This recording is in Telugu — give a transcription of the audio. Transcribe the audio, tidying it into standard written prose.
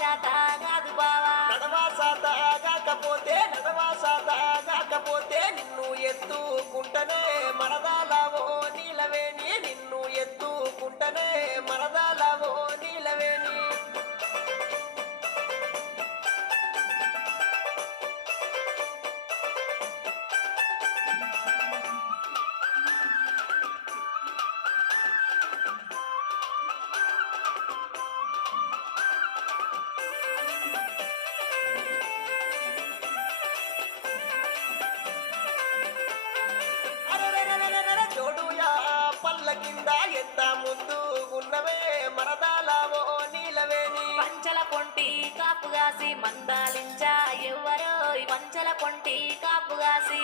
శాత కాదు బావా నడవాసాతాగాకపోతే నిన్ను ఎత్తుకుంటనే మరదాలావో నీలవేణి నిన్ను ఎత్తుకుంటనే మరదాలావో నీలవేణి జోడుయా పల్ల కింద ఎంత ముందు ఉన్నవే మరదాలావో నీలవేణి పంచల పొంటి కాపుగాసి మందాలించా ఎవ్వరో పంచల పొంటి కాపుగాసి